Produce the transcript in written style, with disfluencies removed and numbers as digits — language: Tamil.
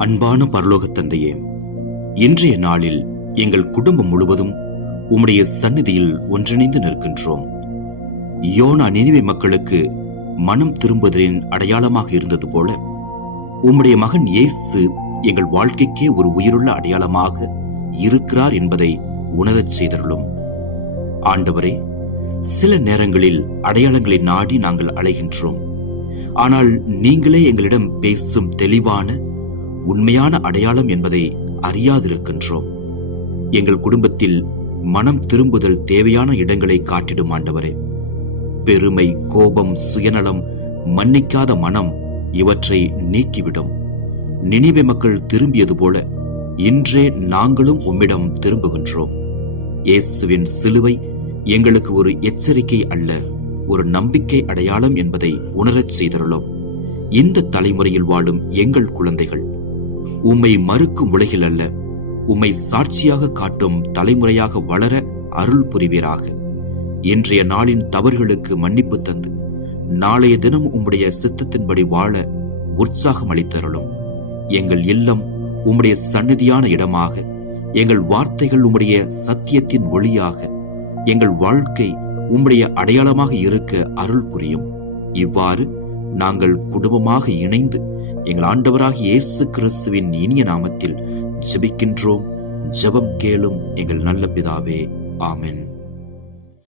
அன்பான பரலோகத் தந்தையே, இன்றைய நாளில் எங்கள் குடும்பம் முழுவதும் உம்முடைய சந்நிதியில் ஒன்றிணைந்து நிற்கின்றோம். யோனா நினிவே மக்களுக்கு மனம் திரும்புதலின் அடையாளமாக இருந்தது போல உம்முடைய மகன் இயேசு எங்கள் வாழ்க்கைக்கே ஒரு உயிருள்ள அடையாளமாக இருக்கிறார் என்பதை உணரச் செய்தருளும். ஆண்டவரே, சில நேரங்களில் அடையாளங்களை நாடி நாங்கள் அலைகின்றோம். ஆனால் நீங்களே எங்களிடம் பேசும் தெளிவான உண்மையான அடையாளம் என்பதை அறியாதிருக்கின்றோம். எங்கள் குடும்பத்தில் மனம் திரும்புதல் தேவையான இடங்களை காட்டிடும் ஆண்டவரே. பெருமை, கோபம், சுயநலம், மன்னிக்காத மனம் இவற்றை நீக்கிவிடும். நினிவே மக்கள் திரும்பியது போல இன்றே நாங்களும் உம்மிடம் திரும்புகின்றோம். இயேசுவின் சிலுவை எங்களுக்கு ஒரு எச்சரிக்கை அல்ல, ஒரு நம்பிக்கை அடையாளம் என்பதை உணரச் செய்தருளும். இந்த தலைமுறையில் வாழும் எங்கள் குழந்தைகள் உம்மை மறுக்கும் உலகில் அல்ல, உம்மை சாட்சியாக காட்டும் தலைமுறையாக வளர அருள் புரிவீராக. இன்றைய நாளின் தவறுகளுக்கு மன்னிப்பு தந்து நாளைய தினம் உம்முடைய சித்தத்தின்படி வாழ உற்சாகம் அளித்தருளும். எங்கள் இல்லம் உம்முடைய சந்நிதியான இடமாக, எங்கள் வார்த்தைகள் உம்முடைய சத்தியத்தின் ஒளியாக, எங்கள் வாழ்க்கை உம்முடைய அடையாளமாக இருக்க அருள் புரியும். இவ்வாறு நாங்கள் குடும்பமாக இணைந்து எங்கள் ஆண்டவராகிய இயேசு கிறிஸ்துவின் இனிய நாமத்தில் ஜெபிக்கின்றோம். ஜெபம் கேளும் எங்கள் நல்ல பிதாவே. ஆமென்.